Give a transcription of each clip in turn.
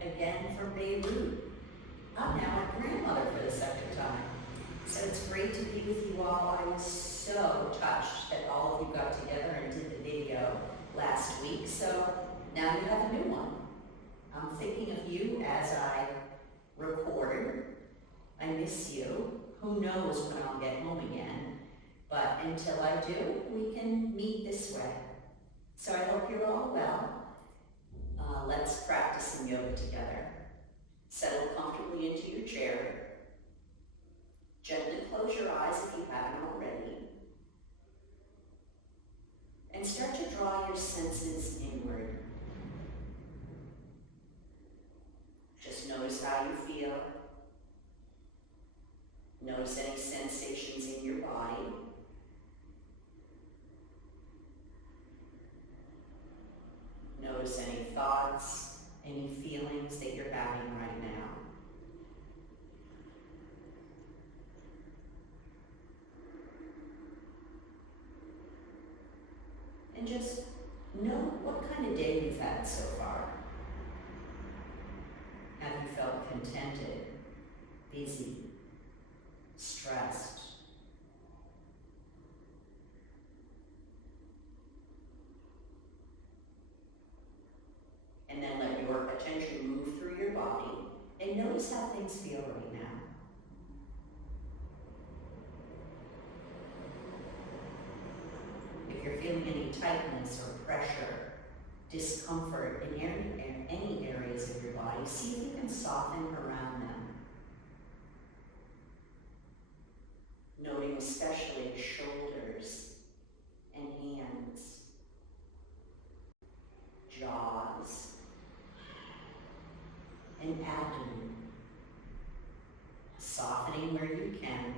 again from Beirut. I'm now a grandmother for the second time. So it's great to be with you all. I was so touched that all of you got together and did the video last week. So now you have a new one. I'm thinking of you as I record. I miss you. Who knows when I'll get home again. But until I do, we can meet this way. So I hope you're all well. Let's practice some yoga together. Settle comfortably into your chair. Gently close your eyes if you haven't already. And start to draw your senses inward. Just notice how you feel. Notice any sensations in your body. Notice any thoughts, any feelings that you're having right now. And just know what kind of day you've had so far. Have you felt contented, busy, stressed? And then let your attention move through your body and notice how things feel right now. If you're feeling any tightness or pressure, discomfort in any areas of your body, see if you can soften around them. Noting especially shoulders and hands, jaws, and abdomen. Softening where you can,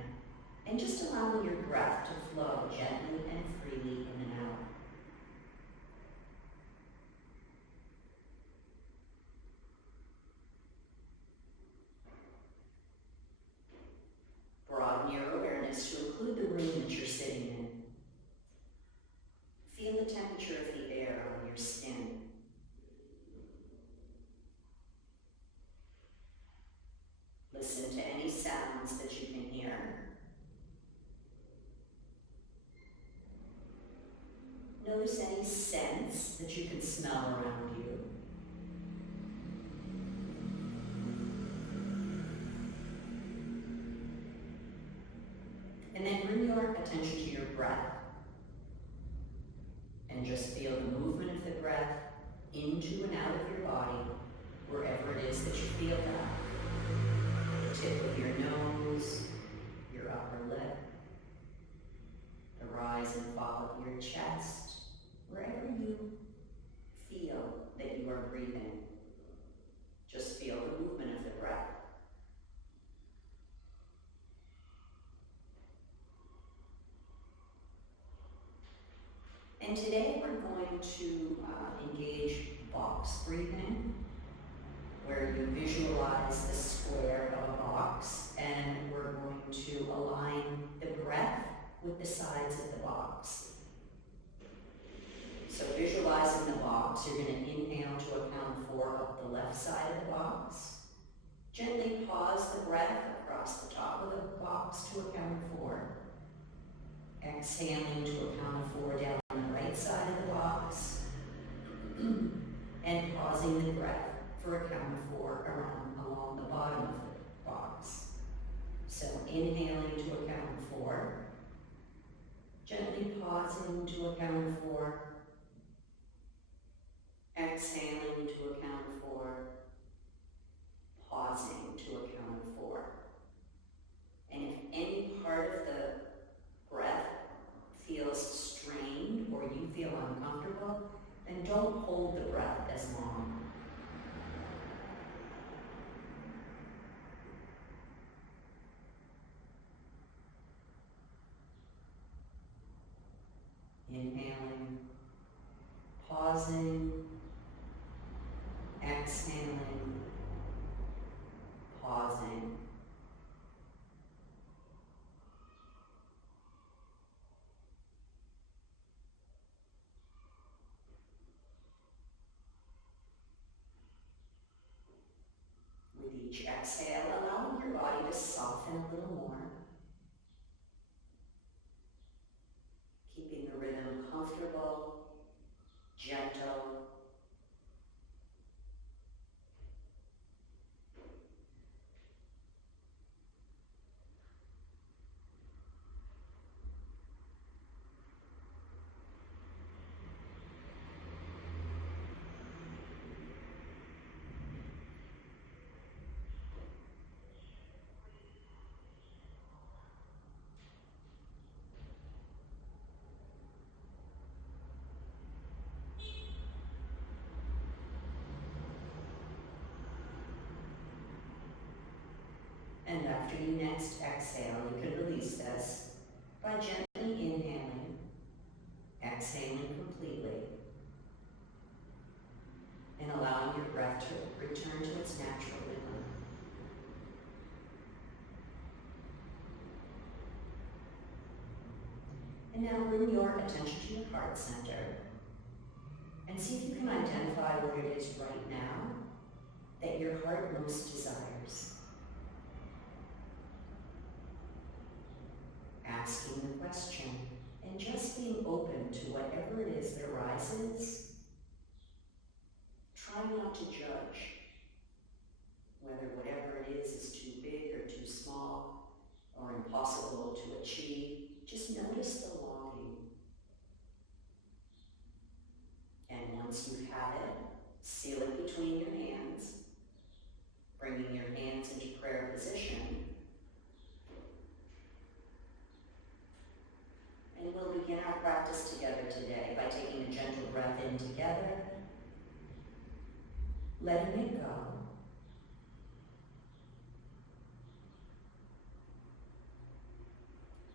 and just allowing your breath to flow gently and freely in and out. Broaden your awareness to include the room that you're sitting in. Feel the temperature of the air on your skin. Listen to any sounds that you can hear. Notice any scents that you can smell around you. And then bring your attention to your breath. And just feel the movement of the breath into and out of your body, wherever it is that you feel that. The tip of your nose, your upper lip, the rise and fall of your chest, wherever you feel that you are breathing. Just feel the movement of the breath. And today we're going to engage box breathing, where you visualize the square of a box, and we're going to align the breath with the sides of the box. So visualizing the box, you're going to inhale to a count of 4 up the left side of the box. Gently pause the breath across the top of the box to a count of 4. Exhaling to a count of 4 down on the right side of the box. And pausing the breath for a count of 4 along the bottom of the box. So inhaling to a count of 4. Gently pausing to a count of 4. Exhaling to a count of 4. Pausing to a count of 4. And if any part of the breath feels strained or you feel uncomfortable, then don't hold the breath as long. Inhaling, pausing, exhaling, pausing. Each exhale, allowing your body to soften a little more. Keeping the rhythm comfortable, gentle. And after you next exhale, you can release this by gently inhaling, exhaling completely, and allowing your breath to return to its natural rhythm. And now bring your attention to your heart center and see if you can identify what it is right now that your heart most desires. Asking the question and just being open to whatever it is that arises. Try not to judge whether whatever it is too big or too small or impossible to achieve. Just notice the longing. And once you have it, seal it between your hands, bringing your hands into prayer position. And we'll begin our practice together today by taking a gentle breath in together, letting it go.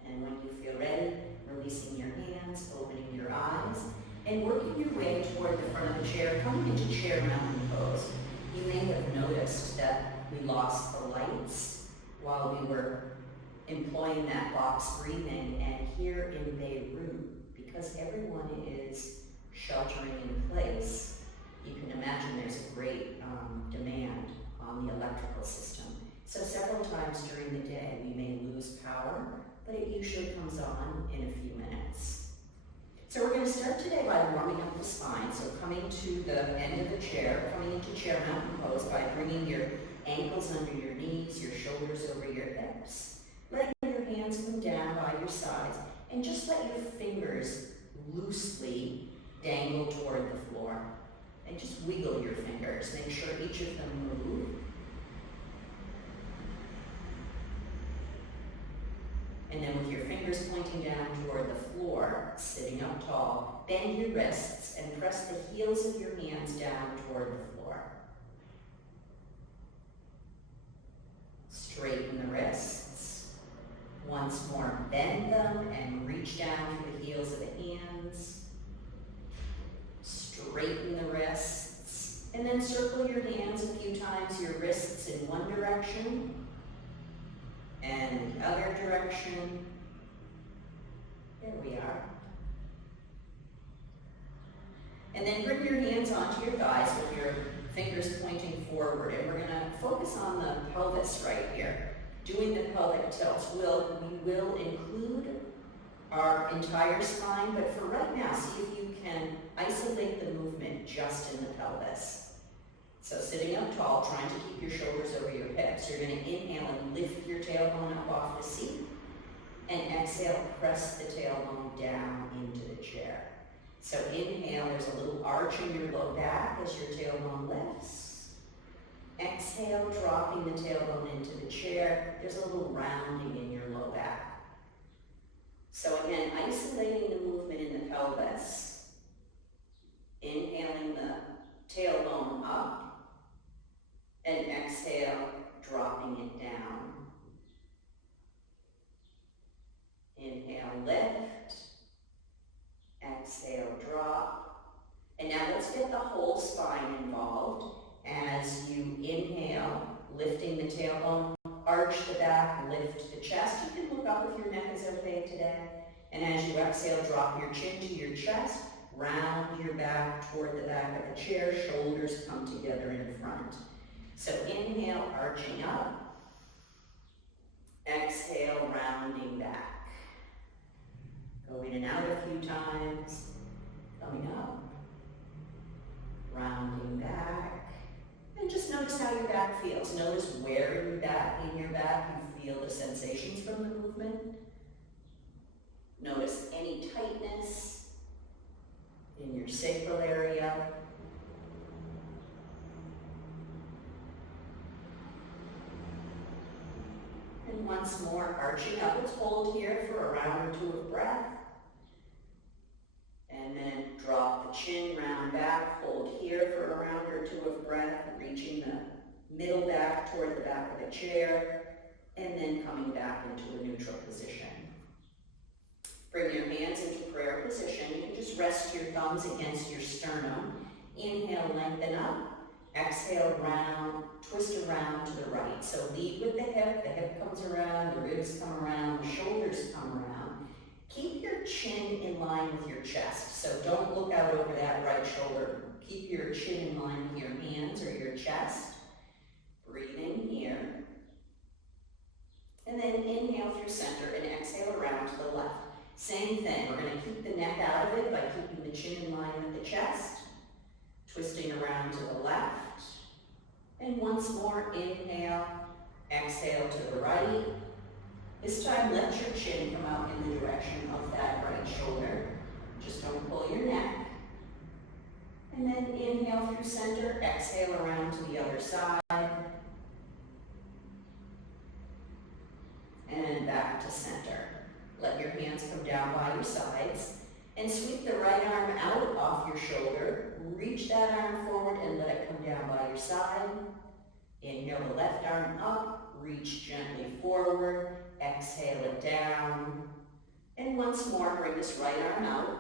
And when you feel ready, releasing your hands, opening your eyes, and working your way toward the front of the chair, coming into chair mountain pose. You may have noticed that we lost the lights while we were employing that box breathing, and here in Beirut, because everyone is sheltering in place, you can imagine there's a great demand on the electrical system. So several times during the day we may lose power, but it usually comes on in a few minutes. So we're going to start today by warming up the spine, so coming to the end of the chair, coming into chair mountain pose by bringing your ankles under your knees, your shoulders over your hips. Letting your hands come down by your sides, and just let your fingers loosely dangle toward the floor. And just wiggle your fingers. Make sure each of them move. And then with your fingers pointing down toward the floor, sitting up tall, bend your wrists and press the heels of your hands down toward the floor. Straighten the wrists. Once more, bend them and reach down through the heels of the hands. Straighten the wrists. And then circle your hands a few times, your wrists in one direction and the other direction. There we are. And then bring your hands onto your thighs with your fingers pointing forward. And we're going to focus on the pelvis right here. Doing the pelvic tilts. We will include our entire spine, but for right now, see if you can isolate the movement just in the pelvis. So sitting up tall, trying to keep your shoulders over your hips. You're going to inhale and lift your tailbone up off the seat. And exhale, press the tailbone down into the chair. So inhale, there's a little arch in your low back as your tailbone lifts. Exhale, dropping the tailbone into the chair. There's a little rounding in your low back. So again, isolating the movement in the pelvis. Inhaling the tailbone up. And exhale, dropping it down. Inhale, lift. Exhale, drop. And now let's get the whole spine involved. As you inhale, lifting the tailbone, arch the back, lift the chest. You can look up if your neck is okay today. And as you exhale, drop your chin to your chest, round your back toward the back of the chair, shoulders come together in front. So inhale, arching up. Exhale, rounding back. Go in and out a few times. Coming up. Rounding back. And just notice how your back feels. Notice where in your back you feel the sensations from the movement. Notice any tightness in your sacral area. And once more, arching up. Let's hold here for a round or two of breath. And then drop the chin, round back, hold here for a round or two of breath, reaching the middle back toward the back of the chair, and then coming back into a neutral position. Bring your hands into prayer position. You can just rest your thumbs against your sternum. Inhale, lengthen up. Exhale, round, twist around to the right. So lead with the hip comes around, the ribs come around, the shoulders come around. Keep your chin in line with your chest. So don't look out over that right shoulder. Keep your chin in line with your hands or your chest. Breathing here. And then inhale through center and exhale around to the left. Same thing, we're going to keep the neck out of it by keeping the chin in line with the chest. Twisting around to the left. And once more, inhale, exhale to the right. This time, let your chin come out in the direction of that right shoulder. Just don't pull your neck. And then inhale through center, exhale around to the other side. And back to center. Let your hands come down by your sides. And sweep the right arm out off your shoulder. Reach that arm forward and let it come down by your side. Inhale the left arm up. Reach gently forward. Exhale it down. And once more, bring this right arm out.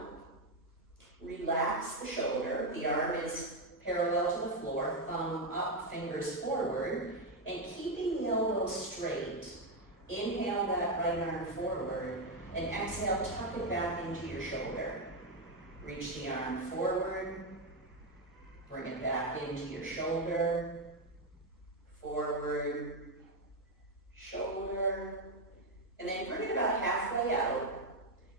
Relax the shoulder. The arm is parallel to the floor. Thumb up, fingers forward. And keeping the elbows straight, inhale that right arm forward. And exhale, tuck it back into your shoulder. Reach the arm forward. Bring it back into your shoulder. Forward. Shoulder. And then bring it about halfway out.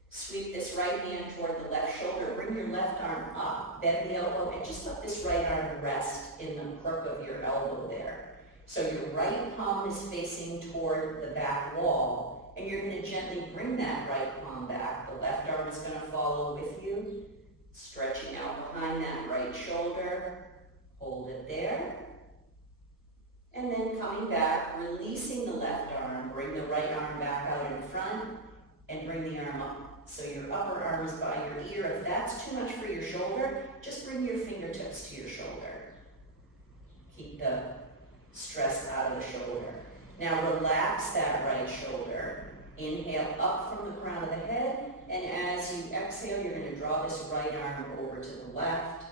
Sweep this right hand toward the left shoulder. Bring your left arm up. Bend the elbow and just let this right arm rest in the crook of your elbow there. So your right palm is facing toward the back wall. And you're going to gently bring that right palm back. The left arm is going to follow with you. Stretching out behind that right shoulder. Hold it there. And then coming back, releasing the left arm. Bring the right arm back out in front. And bring the arm up. So your upper arm is by your ear. If that's too much for your shoulder, just bring your fingertips to your shoulder. Keep the stress out of the shoulder. Now relax that right shoulder. Inhale up from the crown of the head, and as you exhale, you're going to draw this right arm over to the left,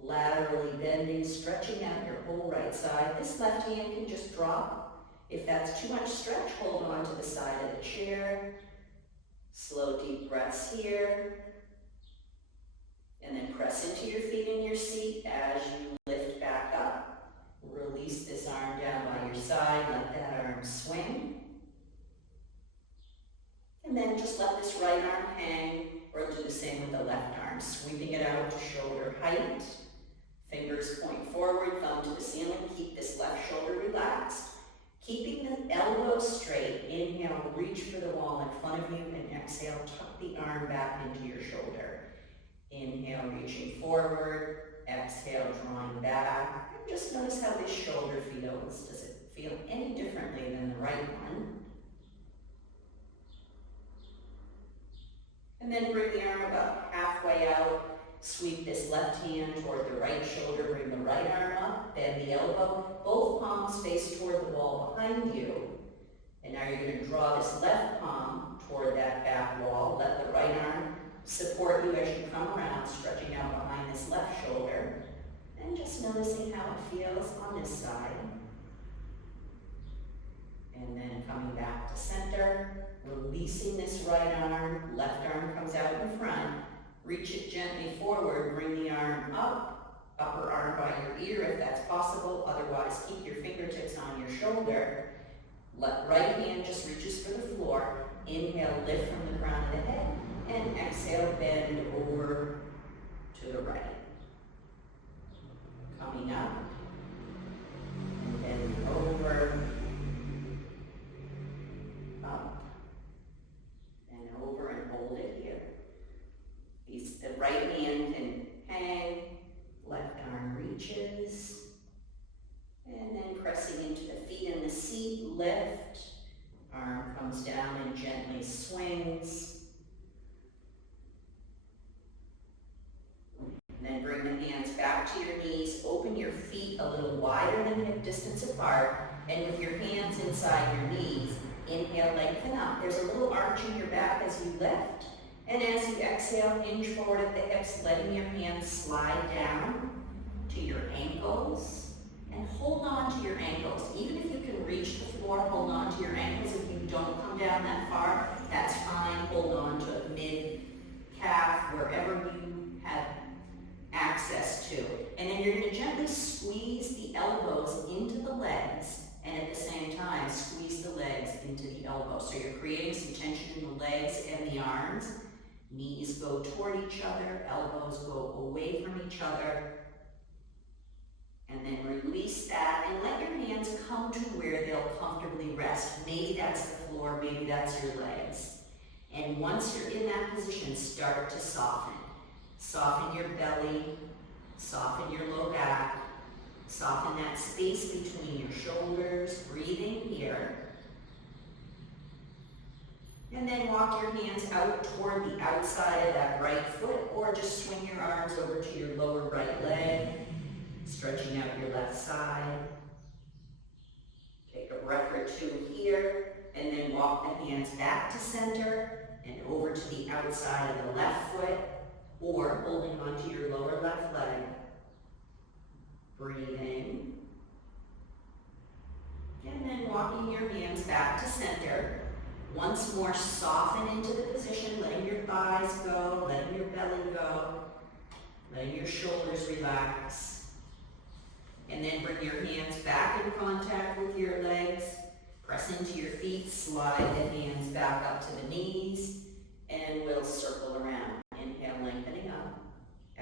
laterally bending, stretching out your whole right side. This left hand can just drop. If that's too much stretch, hold on to the side of the chair. Slow, deep breaths here. And then press into your feet in your seat as you lift back up. Release this arm down by your side, let that arm swing. And then just let this right arm hang, or do the same with the left arm, sweeping it out to shoulder height. Fingers point forward, thumb to the ceiling. Keep this left shoulder relaxed. Keeping the elbows straight. Inhale, reach for the wall in front of you, and exhale, tuck the arm back into your shoulder. Inhale, reaching forward. Exhale, drawing back. And just notice how this shoulder feels. Does it feel any differently than the right one? And then bring the arm about halfway out. Sweep this left hand toward the right shoulder. Bring the right arm up. Bend the elbow. Both palms face toward the wall behind you. And now you're going to draw this left palm toward that back wall. Let the right arm support you as you come around, stretching out behind this left shoulder. And just noticing how it feels on this side. And then coming back to center. Releasing this right arm, left arm comes out in front. Reach it gently forward, bring the arm up, upper arm by your ear if that's possible. Otherwise, keep your shoulder. Right hand just reaches for the floor. Inhale, lift from the crown of the head. And exhale, bend over to the right. Coming up. And bending over. Up. And over and hold it here. The right hand can hang. Left arm reaches. And then pressing into the feet in the seat, lift. Arm comes down and gently swings. And then bring the hands back to your knees. Open your feet a little wider than hip distance apart. And with your hands inside your knees, inhale, lengthen up. There's a little arch in your back as you lift. And as you exhale, hinge forward at the hips, letting your hands slide down to your ankles. And hold on to your ankles. Even if you can reach the floor, hold on to your ankles. If you don't come down that far, that's fine. Hold on to mid-calf, wherever you have access to. And then you're going to gently squeeze the elbows into the legs, and at the same time, squeeze the legs into the elbows. So you're creating some tension in the legs and the arms. Knees go toward each other, elbows go away from each other. And then release that and let your hands come to where they'll comfortably rest. Maybe that's the floor, maybe that's your legs. And once you're in that position, start to soften. Soften your belly, soften your low back, soften that space between your shoulders, breathing here. And then walk your hands out toward the outside of that right foot, or just swing your arms over to your lower right leg. Stretching out your left side. Take a breath or two here, and then walk the hands back to center and over to the outside of the left foot, or holding onto your lower left leg. Breathing. And then walking your hands back to center. Once more, soften into the position, letting your thighs go, letting your belly go, letting your shoulders relax. And then bring your hands back in contact with your legs. Press into your feet, slide the hands back up to the knees, and we'll circle around. Inhale, lengthening up.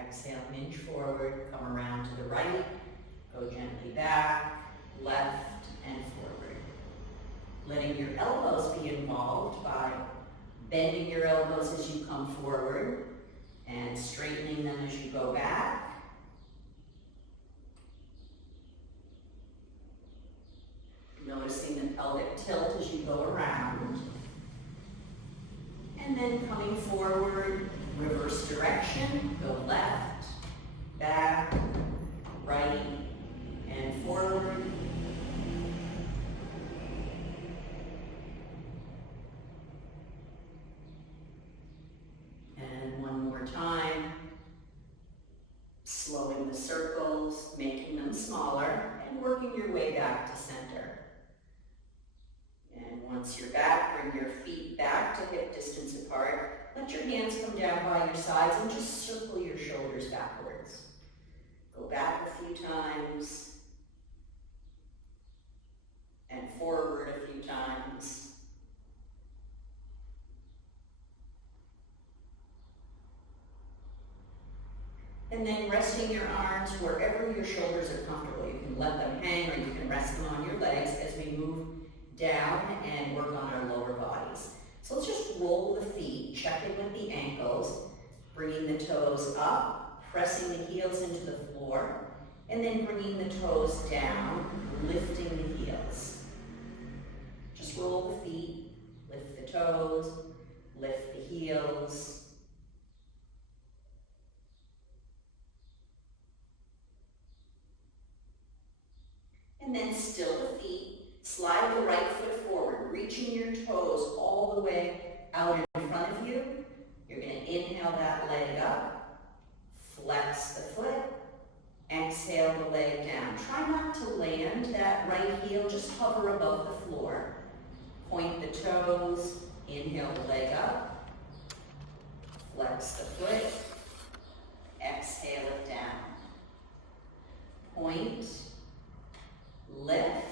Exhale, hinge forward, come around to the right. Go gently back, left, and forward. Letting your elbows be involved by bending your elbows as you come forward and straightening them as you go back. Noticing the pelvic tilt as you go around. And then coming forward, reverse direction, go left, back, right, and forward. And one more time, slowing the circles, making them smaller, and working your way back to center. And once you're back, bring your feet back to hip distance apart. Let your hands come down by your sides and just circle your shoulders backwards. Go back a few times and forward a few times. And then resting your arms wherever your shoulders are comfortable. You can let them hang, or you can rest them on your legs as we move down and work on our lower bodies. So let's just roll the feet, check in with the ankles, bringing the toes up, pressing the heels into the floor, and then bringing the toes down, lifting the heels. Just roll the feet, lift the toes, lift the heels. And then still the feet. Slide the right foot forward, reaching your toes all the way out in front of you. You're going to inhale that leg up, flex the foot, exhale the leg down. Try not to land that right heel, just hover above the floor. Point the toes, inhale the leg up, flex the foot, exhale it down. Point, lift,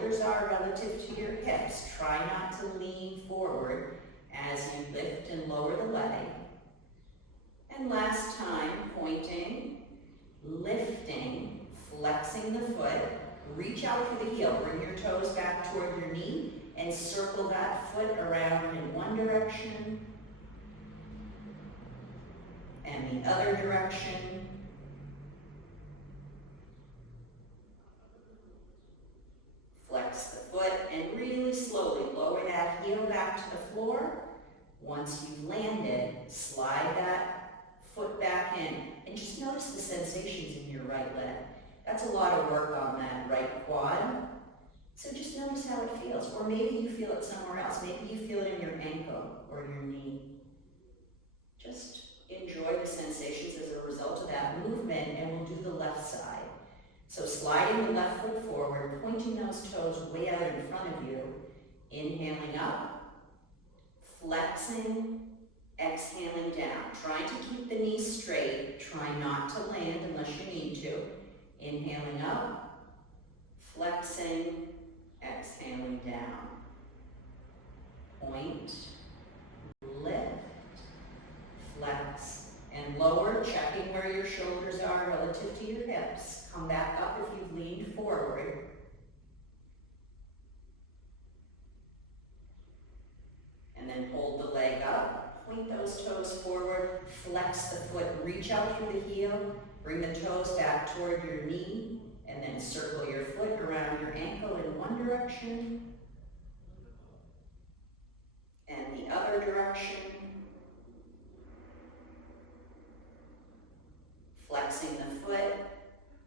shoulders are relative to your hips. Try not to lean forward as you lift and lower the leg. And last time, pointing, lifting, flexing the foot, reach out for the heel, bring your toes back toward your knee, and circle that foot around in one direction and the other direction. Flex the foot and really slowly lower that heel back to the floor. Once you've landed, slide that foot back in and just notice the sensations in your right leg. That's a lot of work on that right quad. So just notice how it feels. Or maybe you feel it somewhere else. Maybe you feel it in your ankle or your knee. Just enjoy the sensations as a result of that movement, and we'll do the left side. So sliding the left foot forward, pointing those toes way out in front of you, inhaling up, flexing, exhaling down. Trying to keep the knees straight. Try not to land unless you need to. Inhaling up, flexing, exhaling down. Point, lift, flex, and lower, checking where your shoulders are relative to your hips. Come back up if you've leaned forward. And then hold the leg up, point those toes forward, flex the foot, reach out through the heel, bring the toes back toward your knee, and then circle your foot around your ankle in one direction and the other direction. Flexing the foot,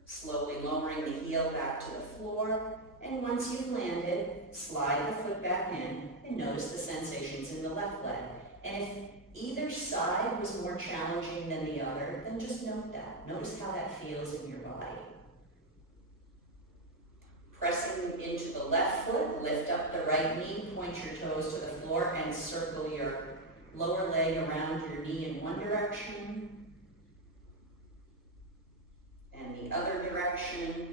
slowly lowering the heel back to the floor, and once you've landed, slide the foot back in and notice the sensations in the left leg. And if either side was more challenging than the other, then just note that. Notice how that feels in your body. Pressing into the left foot, lift up the right knee, point your toes to the floor, and circle your lower leg around your knee in one direction and the other direction.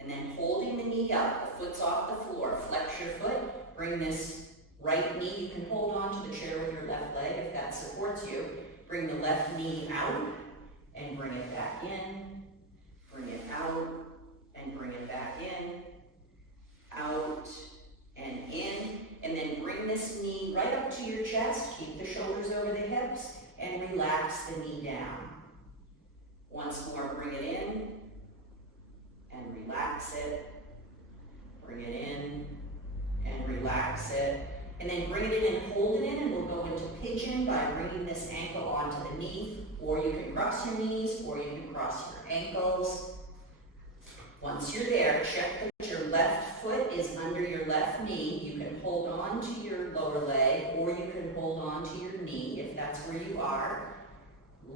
And then holding the knee up, the foot's off the floor. Flex your foot, bring this right knee, you can hold on to the chair with your left leg if that supports you. Bring the left knee out and bring it back in. Bring it out and bring it back in. Out and in. And then bring this knee right up to your chest. Keep the shoulders over the hips and relax the knee down. Once more, bring it in and relax it. Bring it in and relax it. And then bring it in and hold it in, and we'll go into pigeon by bringing this ankle onto the knee, or you can cross your knees, or you can cross your ankles. Once you're there, check that your left foot is under your left knee. You can hold on to your lower leg, or you can hold on to your knee if that's where you are.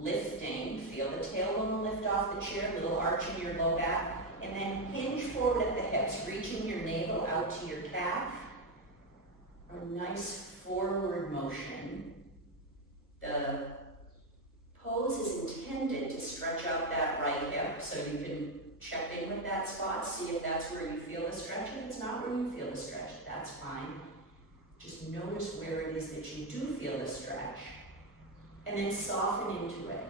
Lifting, feel the tailbone lift off the chair, little arch in your low back, and then hinge forward at the hips, reaching your navel out to your calf. A nice forward motion. The pose is intended to stretch out that right hip, so you can check in with that spot, see if that's where you feel the stretch. If it's not where you feel the stretch, that's fine. Just notice where it is that you do feel the stretch, and then soften into it.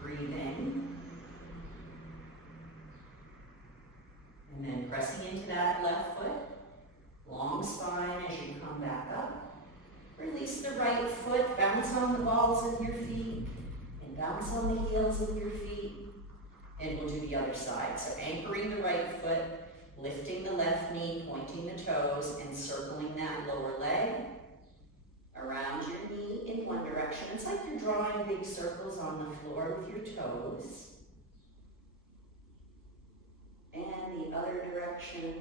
Breathe in, and then pressing into that left foot. Long spine as you come back up. Release the right foot, bounce on the balls of your feet, and bounce on the heels of your feet. And we'll do the other side. So anchoring the right foot, lifting the left knee, pointing the toes, and circling that lower leg around your knee in one direction. It's like you're drawing big circles on the floor with your toes. And the other direction.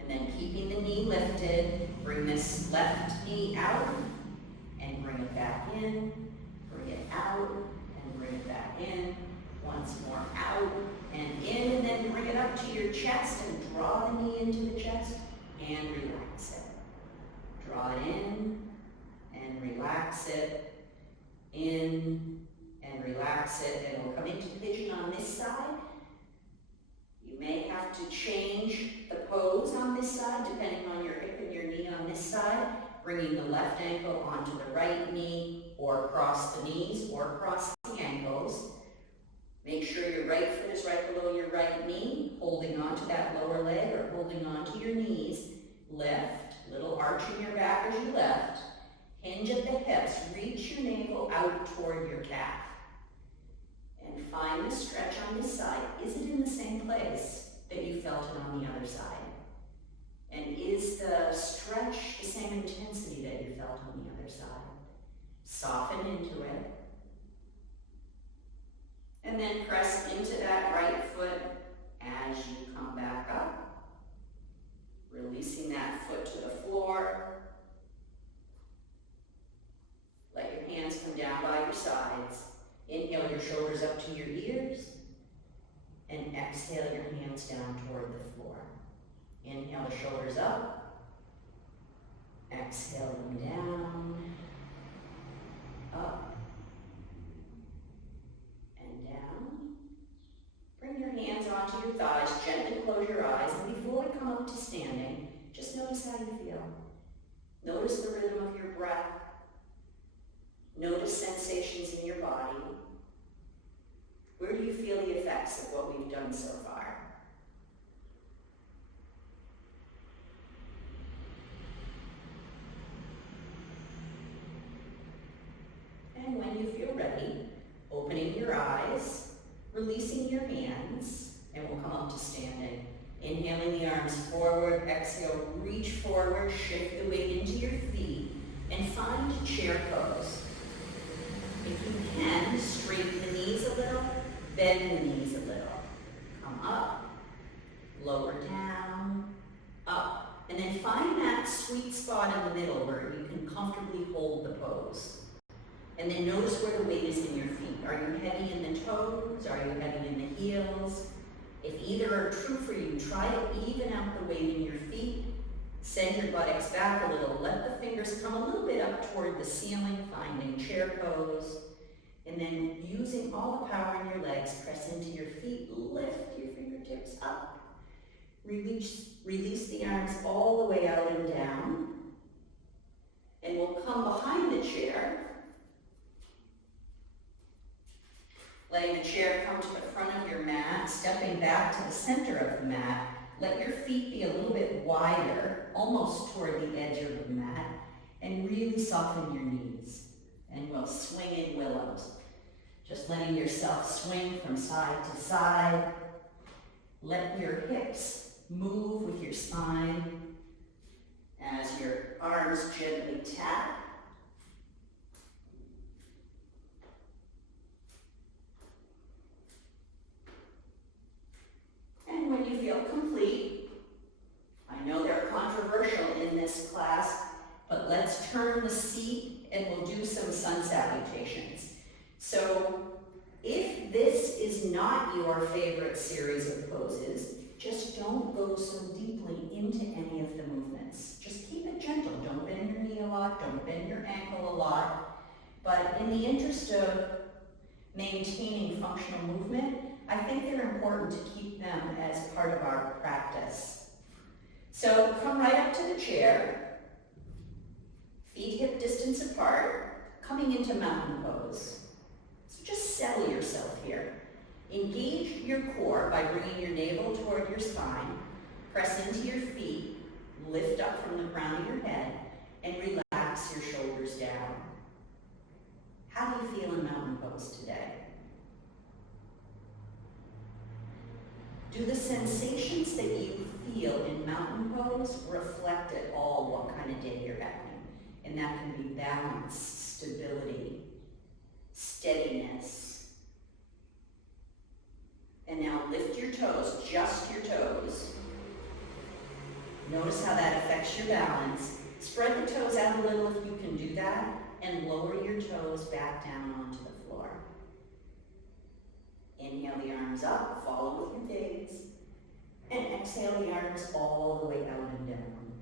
And then keeping the knee lifted, bring this left knee out and bring it back in. Bring it out and bring it back in. Once more out and in, and then bring it up to your chest and draw the knee into the chest and relax it. Draw it in and relax it. In relax it, and we'll come into pigeon on this side. You may have to change the pose on this side, depending on your hip and your knee on this side, bringing the left ankle onto the right knee, or across the knees, or across the ankles. Make sure your right foot is right below your right knee, holding onto that lower leg or holding onto your knees. Lift, little arch in your back as you lift. Hinge at the hips, reach your navel out toward your calf. And find the stretch on this side. Is it in the same place that you felt it on the other side? And is the stretch the same intensity that you felt on the other side? Soften into it. And then press into that right foot as you come back up. Releasing that foot to the floor. Let your hands come down by your sides. Inhale your shoulders up to your ears. And exhale your hands down toward the floor. Inhale the shoulders up. Exhale them down. Up. And down. Bring your hands onto your thighs. Gently close your eyes. And before we come up to standing, just notice how you feel. Notice the rhythm of your breath. Notice sensations in your body. Where do you feel the effects of what we've done so far? And when you feel ready, opening your eyes, releasing your hands, and we'll come up to standing. Inhaling the arms forward, exhale, reach forward, shift the weight into your feet, and find chair pose. If you can, straighten the knees a little, bend the knees a little. Come up, lower down, up. And then find that sweet spot in the middle where you can comfortably hold the pose. And then notice where the weight is in your feet. Are you heavy in the toes? Are you heavy in the heels? If either are true for you, try to even out the weight in your feet. Send your buttocks back a little. Let the fingers come a little bit up toward the ceiling, finding chair pose. And then using all the power in your legs, press into your feet, lift your fingertips up. Release the arms all the way out and down. And we'll come behind the chair. Letting the chair come to the front of your mat, stepping back to the center of the mat. Let your feet be a little bit wider, almost toward the edge of the mat, and really soften your knees. And we'll swing in willows. Just letting yourself swing from side to side. Let your hips move with your spine as your arms gently tap. And when you feel complete, I know they're controversial in this class, but let's turn the seat and we'll do some sun salutations. So if this is not your favorite series of poses, just don't go so deeply into any of the movements. Just keep it gentle. Don't bend your knee a lot, don't bend your ankle a lot. But in the interest of maintaining functional movement, I think they're important to keep them as part of our practice. So come right up to the chair, feet hip distance apart, coming into mountain pose. So just settle yourself here. Engage your core by bringing your navel toward your spine, press into your feet, lift up from the crown of your head, and relax your shoulders down. How do you feel in mountain pose today? Do the sensations that you feel in mountain pose reflect at all what kind of day you're having? And that can be balance, stability, steadiness. And now lift your toes, just your toes. Notice how that affects your balance. Spread the toes out a little if you can do that, and lower your toes back down onto the floor. Inhale the arms up, follow with your gaze, and exhale the arms all the way out and down.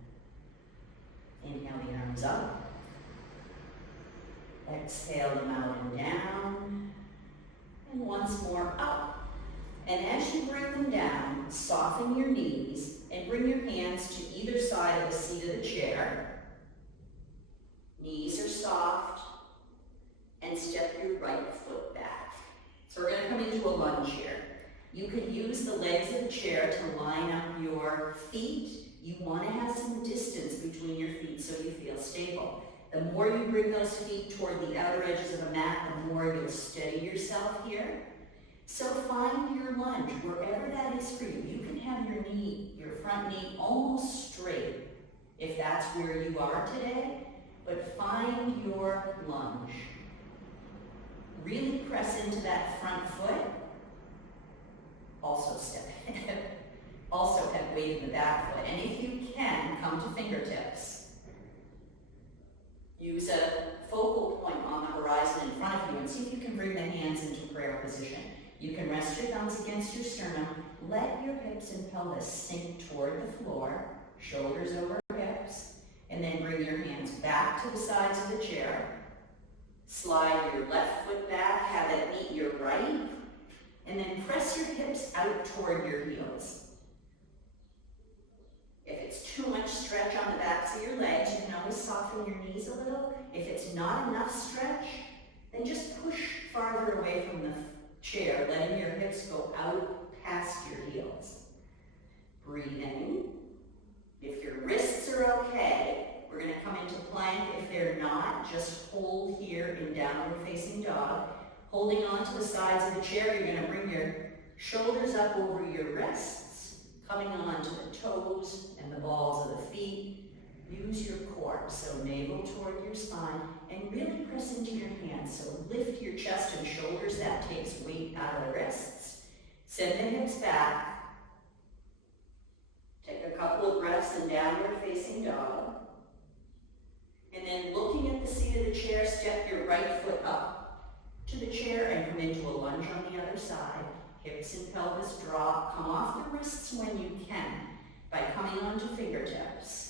Inhale the arms up, exhale them out and down, once more up. And as you bring them down, soften your knees and bring your hands to either side of the seat of the chair. Knees are soft, and step your right foot back. So we're going to come into a lunge here. You can use the legs of the chair to line up your feet. You want to have some distance between your feet so you feel stable. The more you bring those feet toward the outer edges of the mat, the more you'll steady yourself here. So find your lunge, wherever that is for you. You can have your knee, your front knee almost straight, if that's where you are today, but find your lunge. Really press into that front foot. Also step. Also have weight in the back foot. And if you can, come to fingertips. Use a focal point on the horizon in front of you and see if you can bring the hands into prayer position. You can rest your thumbs against your sternum. Let your hips and pelvis sink toward the floor, shoulders over hips, and then bring your hands back to the sides of the chair. Slide your left foot back, have it meet your right, and then press your hips out toward your heels. If it's too much stretch on the backs of your legs, you can always soften your knees a little. If it's not enough stretch, then just push farther away from the chair, letting your hips go out past your heels. Breathing. If your wrists are okay, we're going to come into plank. If they're not, just hold here in downward facing dog. Holding on to the sides of the chair, you're going to bring your shoulders up over your wrists, coming on to the toes and the balls of the feet. Use your core, so navel toward your spine, and really press into your hands. So lift your chest and shoulders, that takes weight out of the wrists. Send the hips back. Take a couple of breaths in downward facing dog. And then looking at the seat of the chair, step your right foot up to the chair and come into a lunge on the other side. Hips and pelvis drop. Come off the wrists when you can by coming onto fingertips.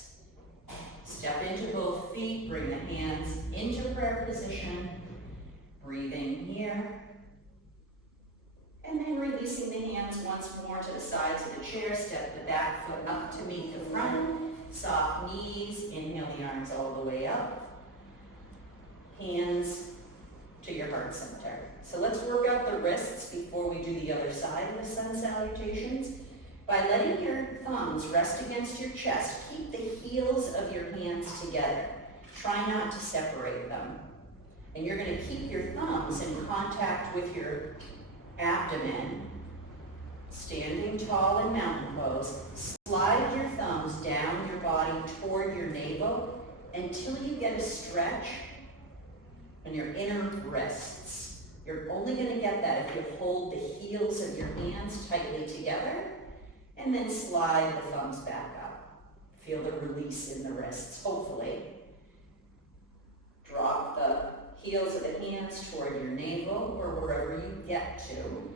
Step into both feet, bring the hands into prayer position, breathing here, and then releasing the hands once more to the sides of the chair. Step the back foot up to meet the front, soft knees, inhale the arms all the way up, hands to your heart center. So let's work out the wrists before we do the other side of the sun salutations. By letting your thumbs rest against your chest, keep the heels of your hands together. Try not to separate them. And you're going to keep your thumbs in contact with your abdomen, standing tall in mountain pose. Slide your thumbs down your body toward your navel until you get a stretch in your inner wrists. You're only going to get that if you hold the heels of your hands tightly together. And then slide the thumbs back up. Feel the release in the wrists, hopefully. Drop the heels of the hands toward your navel or wherever you get to.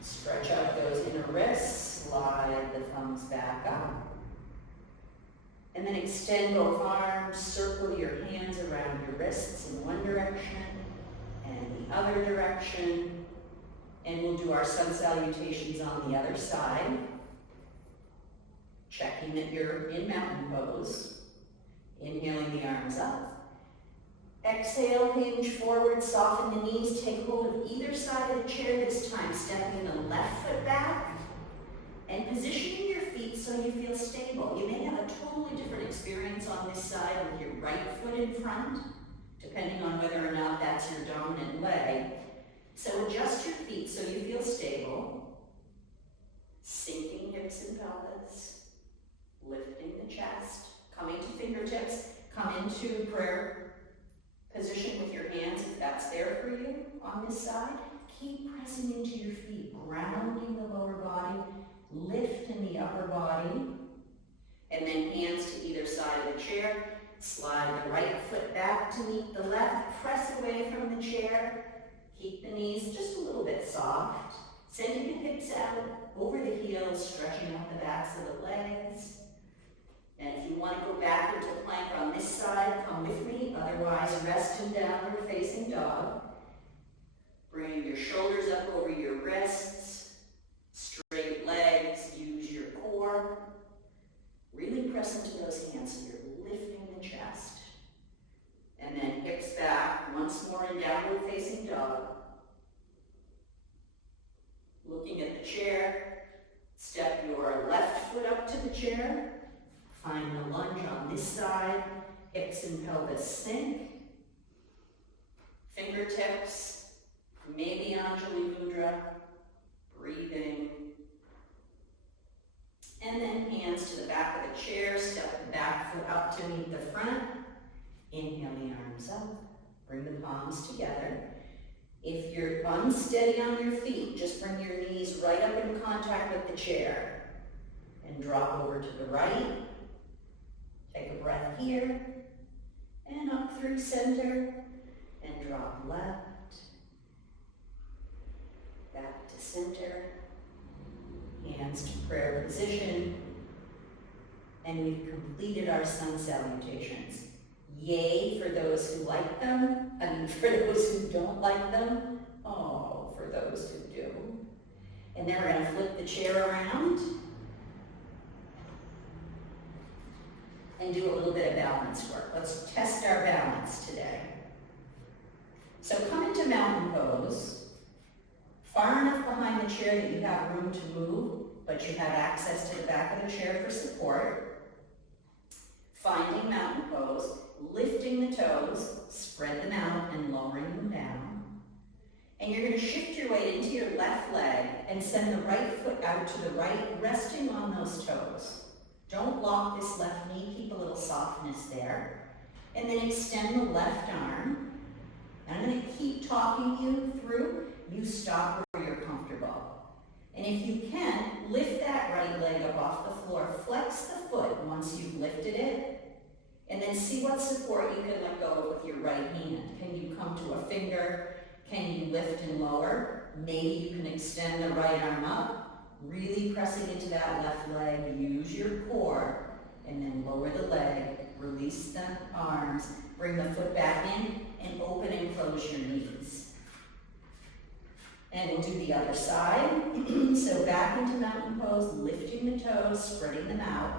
Stretch out those inner wrists, slide the thumbs back up. And then extend both arms, circle your hands around your wrists in one direction and the other direction. And we'll do our sun salutations on the other side. Checking that you're in mountain pose. Inhaling the arms up. Exhale, hinge forward, soften the knees. Take hold of either side of the chair this time. Stepping the left foot back and positioning your feet so you feel stable. You may have a totally different experience on this side with your right foot in front, depending on whether or not that's your dominant leg. So adjust your feet so you feel stable. Sinking hips and pelvis. Lifting the chest, coming to fingertips, come into prayer position with your hands if that's there for you on this side. Keep pressing into your feet, grounding the lower body, lifting the upper body, and then hands to either side of the chair. Slide the right foot back to meet the left, press away from the chair, keep the knees just a little bit soft, sending the hips out over the heels, stretching out the backs of the legs. And if you want to go back into plank on this side, come with me. Otherwise, rest in downward facing dog. Bring your shoulders up over your hips and pelvis sink. Fingertips, maybe Anjali Mudra, breathing. And then hands to the back of the chair, step the back foot up to meet the front. Inhale the arms up, bring the palms together. If you're unsteady on your feet, just bring your knees right up in contact with the chair and drop over to the right. Take a breath here and up through center and drop left, back to center, hands to prayer position, and we've completed our sun salutations. Yay for those who like them, and for those who don't like them, oh, for those who do. And then we're going to flip the chair around and do a little bit of balance work. Let's test our balance today. So come into mountain pose, far enough behind the chair that you have room to move, but you have access to the back of the chair for support. Finding mountain pose, lifting the toes, spread them out and lowering them down. And you're going to shift your weight into your left leg and send the right foot out to the right, resting on those toes. Don't lock this left knee, keep a little softness there. And then extend the left arm. And I'm going to keep talking you through. You stop where you're comfortable. And if you can, lift that right leg up off the floor. Flex the foot once you've lifted it. And then see what support you can let go of with your right hand. Can you come to a finger? Can you lift and lower? Maybe you can extend the right arm up, really pressing into that left leg. Use your core, and then lower the leg, release the arms, bring the foot back in, and open and close your knees. And we'll do the other side. So back into mountain pose, lifting the toes, spreading them out,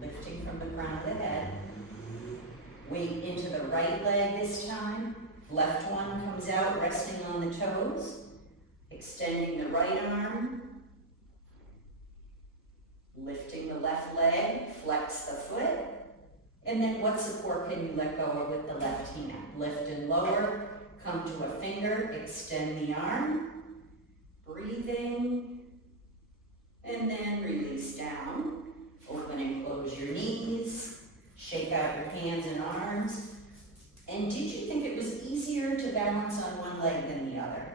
lifting from the crown of the head. Weight into the right leg this time. Left one comes out, resting on the toes. Extending the right arm. Lifting the left leg, flex the foot. And then what support can you let go of with the left hand? Lift and lower, come to a finger, extend the arm. Breathing. And then release down. Open and close your knees. Shake out your hands and arms. And did you think it was easier to balance on one leg than the other?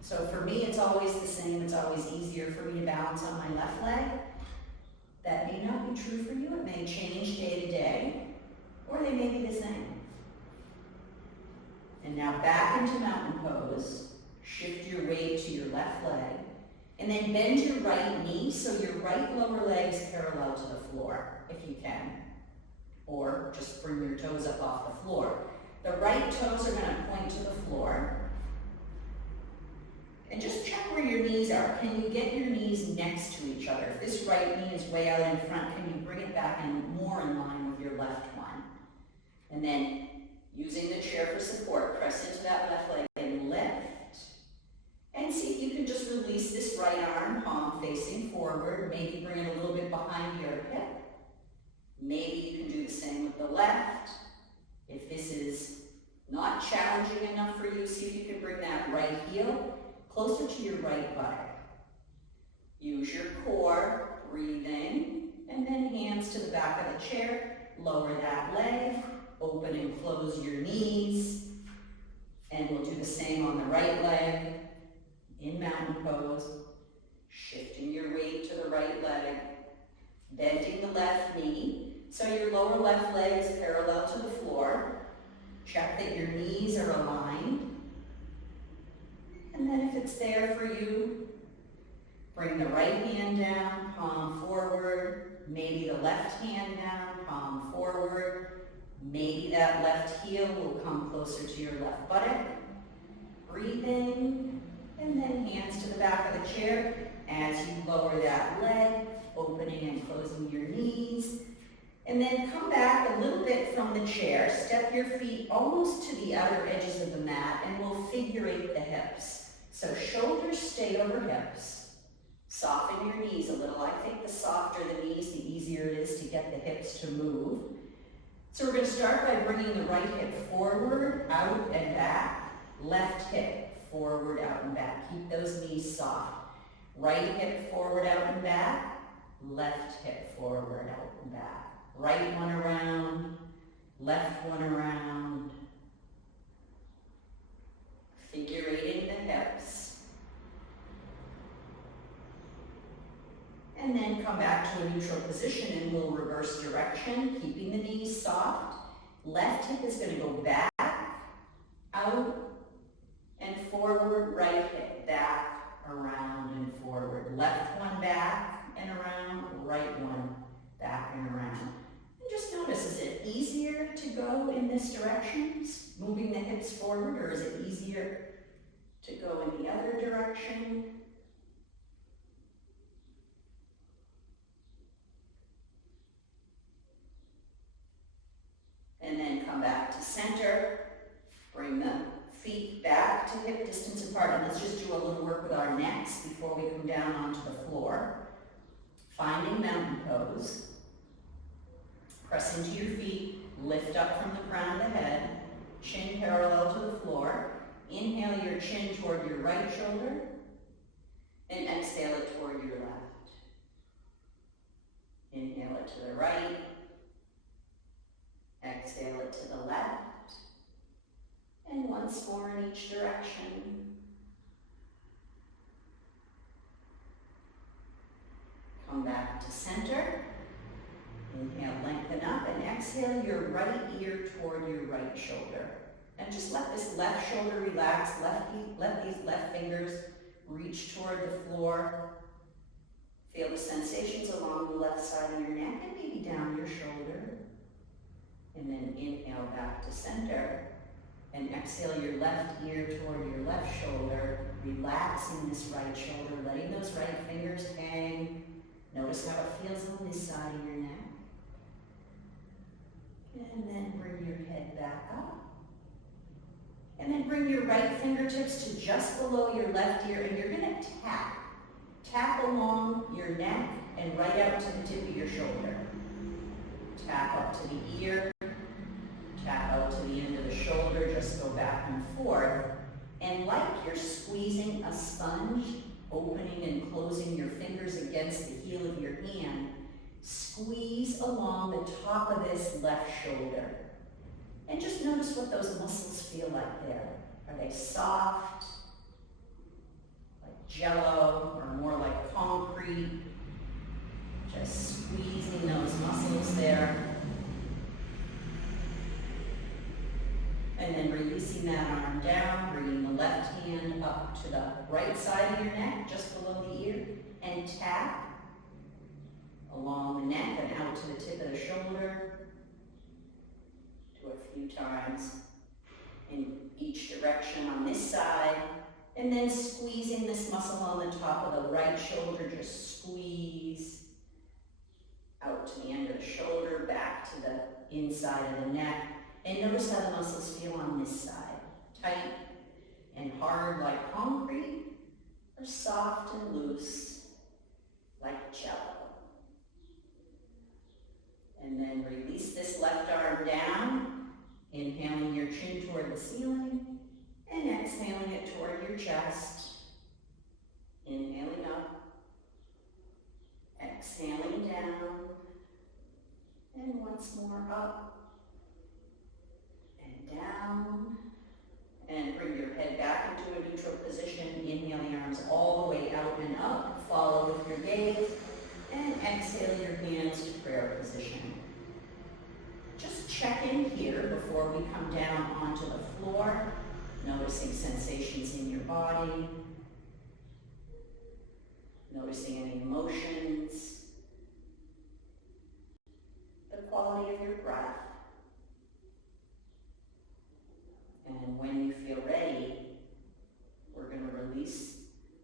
So for me, it's always the same. It's always easier for me to balance on my left leg. That may not be true for you. It may change day to day, or they may be the same. And now back into mountain pose. Shift your weight to your left leg. And then bend your right knee so your right lower leg is parallel to the floor, if you can. Or just bring your toes up off the floor. The right toes are going to point to the floor. And just check where your knees are. Can you get your knees next to each other? If this right knee is way out in front, can you bring it back in more in line with your left one? And then, using the chair for support, press into that left leg and lift. And see if you can just release this right arm, palm facing forward. Maybe bring it a little bit behind your hip. Maybe you can do the same with the left. If this is not challenging enough for you, see if you can bring that right heel closer to your right buttock. Use your core, breathing, and then hands to the back of the chair. Lower that leg, open and close your knees. And we'll do the same on the right leg in mountain pose. Shifting your weight to the right leg, bending the left knee. So your lower left leg is parallel to the floor. Check that your knees are aligned. And then if it's there for you, bring the right hand down, palm forward. Maybe the left hand down, palm forward. Maybe that left heel will come closer to your left buttock. Breathing, and then hands to the back of the chair as you lower that leg, opening and closing your knees. And then come back a little bit from the chair, step your feet almost to the outer edges of the mat, and we'll figure eight the hips. So shoulders stay over hips. Soften your knees a little. I think the softer the knees, the easier it is to get the hips to move. So we're going to start by bringing the right hip forward, out and back. Left hip forward, out and back. Keep those knees soft. Right hip forward, out and back. Left hip forward, out and back. Right one around, left one around. Figurating the hips. And then come back to a neutral position and we'll reverse direction, keeping the knees soft. Left hip is going to go back, out, and forward. Right hip back, around, and forward. Left one back and around, right one back and around. And just notice, is it easier to go in this direction, moving the hips forward, or is it easier to go in the other direction? And then come back to center. Bring the feet back to hip distance apart. And let's just do a little work with our necks before we come down onto the floor. Finding mountain pose. Press into your feet. Lift up from the crown of the head. Chin parallel to the floor. Inhale your chin toward your right shoulder. And exhale it toward your left. Inhale it to the right. Exhale it to the left, and once more in each direction. Come back to center. Inhale, lengthen up, and exhale your right ear toward your right shoulder. And just let this left shoulder relax, let these left fingers reach toward the floor. Feel the sensations along the left side of your neck and maybe down your shoulder. And then inhale back to center and exhale your left ear toward your left shoulder, relaxing this right shoulder, letting those right fingers hang. Notice how it feels on this side of your neck. And then bring your head back up. And then bring your right fingertips to just below your left ear, and you're going to tap along your neck and right out to the tip of your shoulder. Tap up to the ear. Tap out to the end of the shoulder, just go back and forth. And like you're squeezing a sponge, opening and closing your fingers against the heel of your hand, squeeze along the top of this left shoulder. And just notice what those muscles feel like there. Are they soft, like jello, or more like concrete? Just squeezing those muscles there. And then releasing that arm down, bringing the left hand up to the right side of your neck, just below the ear, and tap along the neck and out to the tip of the shoulder. Do a few times in each direction on this side, and then squeezing this muscle on the top of the right shoulder, just squeeze out to the end of the shoulder, back to the inside of the neck. And notice how the muscles feel on this side. Tight and hard like concrete, or soft and loose like jello. And then release this left arm down, inhaling your chin toward the ceiling, and exhaling it toward your chest. Inhaling up, exhaling down, and once more up, down, and bring your head back into a neutral position. Inhale the arms all the way out and up. Follow with your gaze, and exhale your hands to prayer position. Just check in here before we come down onto the floor, noticing sensations in your body, noticing any emotions, the quality of your breath. And when you feel ready, we're going to release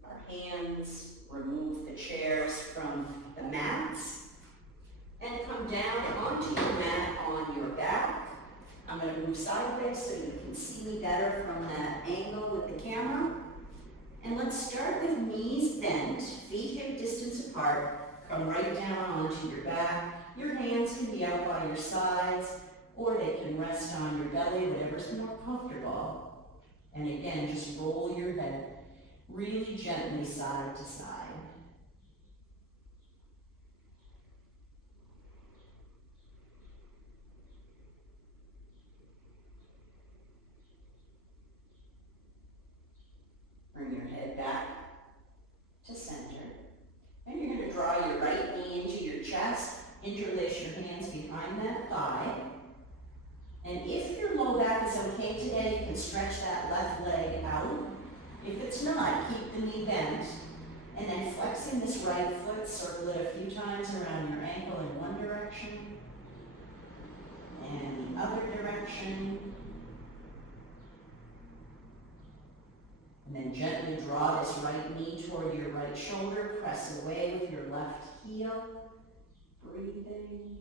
our hands, remove the chairs from the mats, and come down onto your mat on your back. I'm going to move sideways so you can see me better from that angle with the camera. And let's start with knees bent, feet hip distance apart. Come right down onto your back. Your hands can be out by your sides, or they can rest on your belly, whatever's more comfortable. And again, just roll your head really gently side to side. Bring your head back to center. And you're going to draw your right knee into your chest, interlace your hands behind that thigh. And if your low back is okay today, you can stretch that left leg out. If it's not, keep the knee bent. And then flexing this right foot, circle it a few times around your ankle in one direction and the other direction. And then gently draw this right knee toward your right shoulder. Press away with your left heel. Breathing.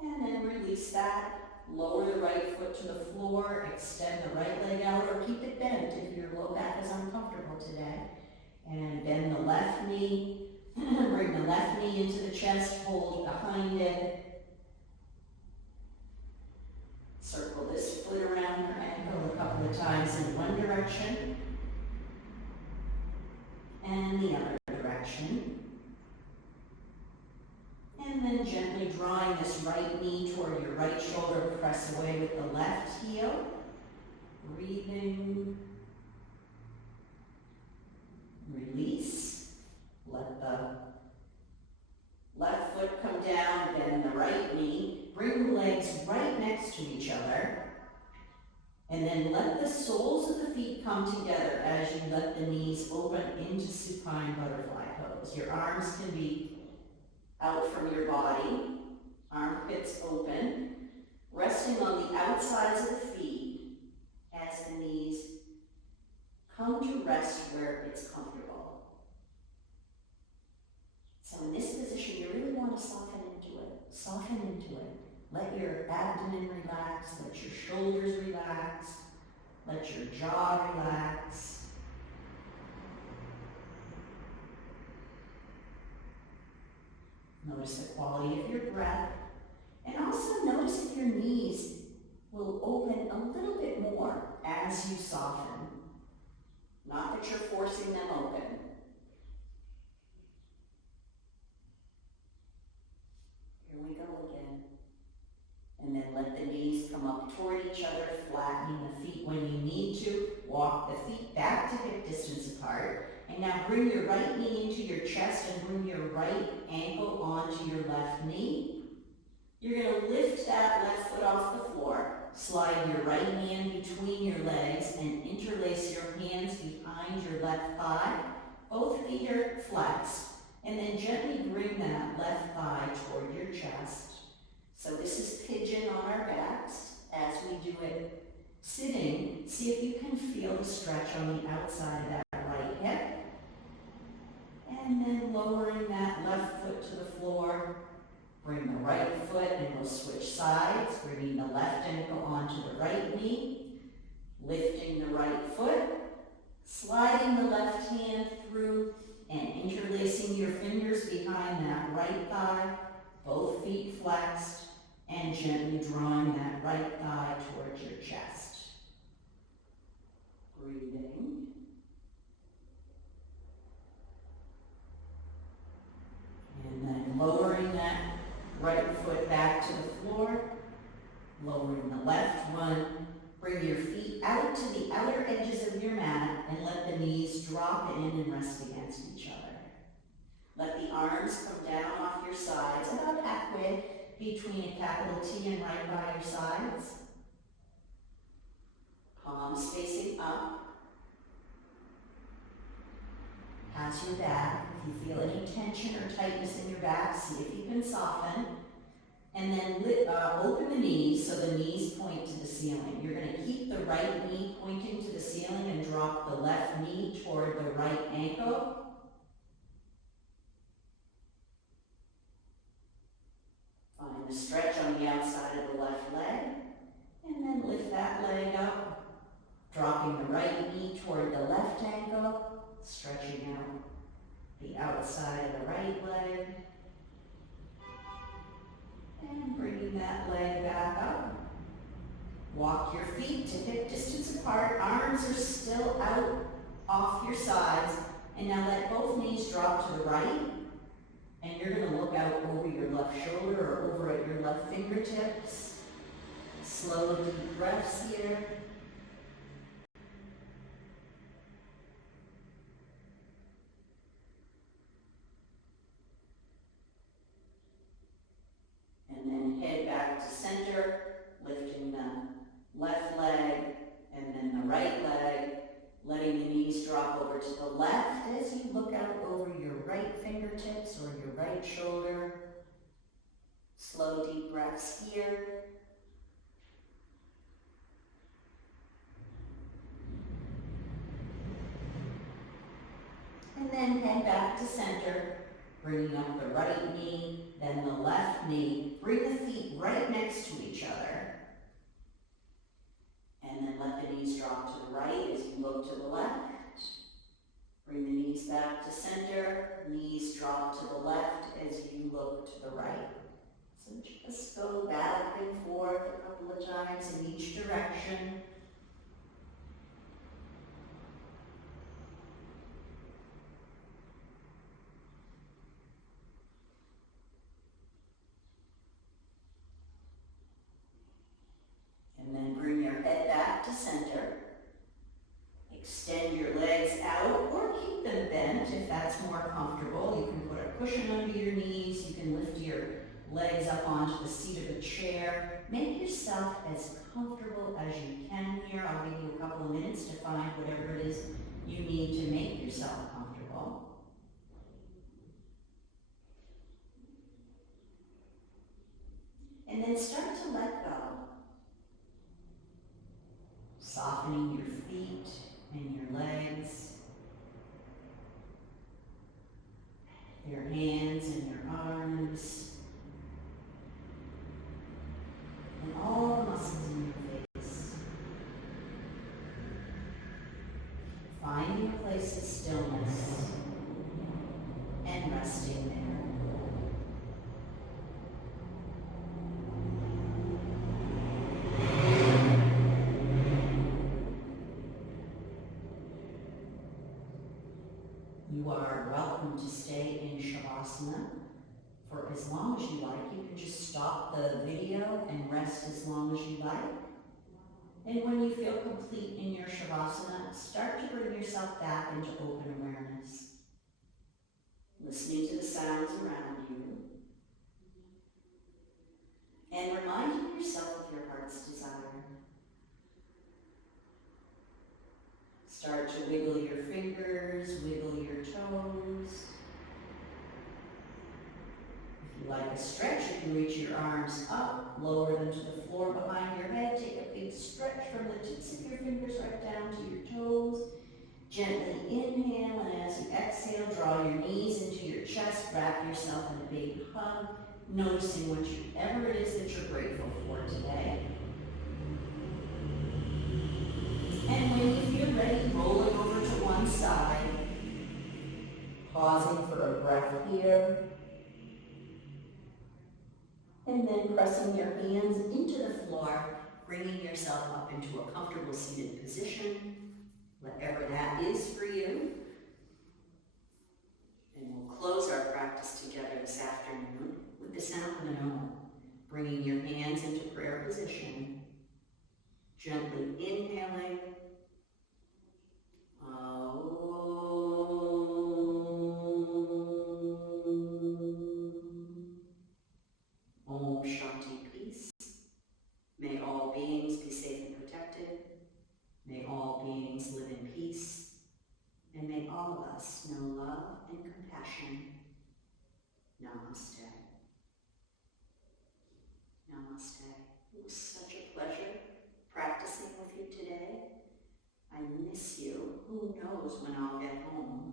And then release that. Lower the right foot to the floor. Extend the right leg out or keep it bent if your low back is uncomfortable today. And bend the left knee. Bring the left knee into the chest. Hold behind it. Circle this foot around your ankle a couple of times in one direction and the other direction. And then gently drawing this right knee toward your right shoulder, press away with the left heel. Breathing. Release. Let the left foot come down, bend the right knee. Bring the legs right next to each other. And then let the soles of the feet come together as you let the knees open into supine butterfly pose. Your arms can be out from your body, armpits open, resting on the outsides of the feet as the knees come to rest where it's comfortable. So in this position, you really want to soften into it. Soften into it. Let your abdomen relax, let your shoulders relax, let your jaw relax. Notice the quality of your breath, and also notice if your knees will open a little bit more as you soften. Not that you're forcing them open. Here we go again. And then let the knees come up toward each other, flattening the feet when you need to. Walk the feet back to hip distance apart. And now bring your right knee into your chest and bring your right ankle onto your left knee. You're going to lift that left foot off the floor. Slide your right knee in between your legs and interlace your hands behind your left thigh. Both feet are flexed. And then gently bring that left thigh toward your chest. So this is pigeon on our backs. As we do it sitting, see if you can feel the stretch on the outside of that right hip. And then lowering that left foot to the floor. Bring the right foot and we'll switch sides, bringing the left ankle onto the right knee, lifting the right foot, sliding the left hand through and interlacing your fingers behind that right thigh, both feet flexed, and gently drawing that right thigh towards your chest. Breathing. And then lowering that right foot back to the floor, lowering the left one. Bring your feet out to the outer edges of your mat and let the knees drop in and rest against each other. Let the arms come down off your sides, about halfway between a capital T and right by your sides. Palms facing up. How's your back? If you feel any tension or tightness in your back, see if you can soften. And then open the knees so the knees point to the ceiling. You're going to keep the right knee pointing to the ceiling and drop the left knee toward the right ankle. Find the stretch on the outside of the left leg. And then lift that leg up, dropping the right knee toward the left ankle, stretching out the outside of the right leg. And bringing that leg back up. Walk your feet to hip distance apart. Arms are still out off your sides. And now let both knees drop to the right. And you're going to look out over your left shoulder or over at your left fingertips. Slow, deep breaths here. And then head back to center, lifting the left leg and then the right leg, letting the knees drop over to the left as you look out over your right fingertips or your right shoulder. Slow, deep breaths here. And then head back to center, bringing up the right knee, then the left knee. Bring the feet right next to each other. And then let the knees drop to the right as you look to the left. Bring the knees back to center, knees drop to the left as you look to the right. So just go back and forth a couple of times in each direction. And then bring your head back to center. Extend your legs out or keep them bent if that's more comfortable. You can put a cushion under your knees. You can lift your legs up onto the seat of a chair. Make yourself as comfortable as you can here. I'll give you a couple of minutes to find whatever it is you need to make yourself comfortable. And then start to let go. Softening your feet and your legs, your hands and your arms, and all the muscles in your face. Finding a place of stillness and resting there. You are welcome to stay in Shavasana for as long as you like. You can just stop the video and rest as long as you like. And when you feel complete in your Shavasana, start to bring yourself back into open awareness. Listening to the sounds around you. And reminding yourself of your heart's desire. Start to wiggle your fingers, wiggle your toes. If you like a stretch, you can reach your arms up, lower them to the floor behind your head. Take a big stretch from the tips of your fingers right down to your toes. Gently inhale, and as you exhale, draw your knees into your chest, wrap yourself in a big hug, noticing whatever it is that you're grateful for today. And when you feel ready, rolling over to one side, pausing for a breath here, and then pressing your hands into the floor, bringing yourself up into a comfortable seated position, whatever that is for you. And we'll close our practice together this afternoon with the sound of an Om, bringing your hands into prayer position, gently inhaling, Om Shanti, peace. May all beings be safe and protected. May all beings live in peace. And may all of us know love and compassion. Namaste. Namaste. It was such a pleasure practicing with you today. I miss you. Who knows when I'll get home?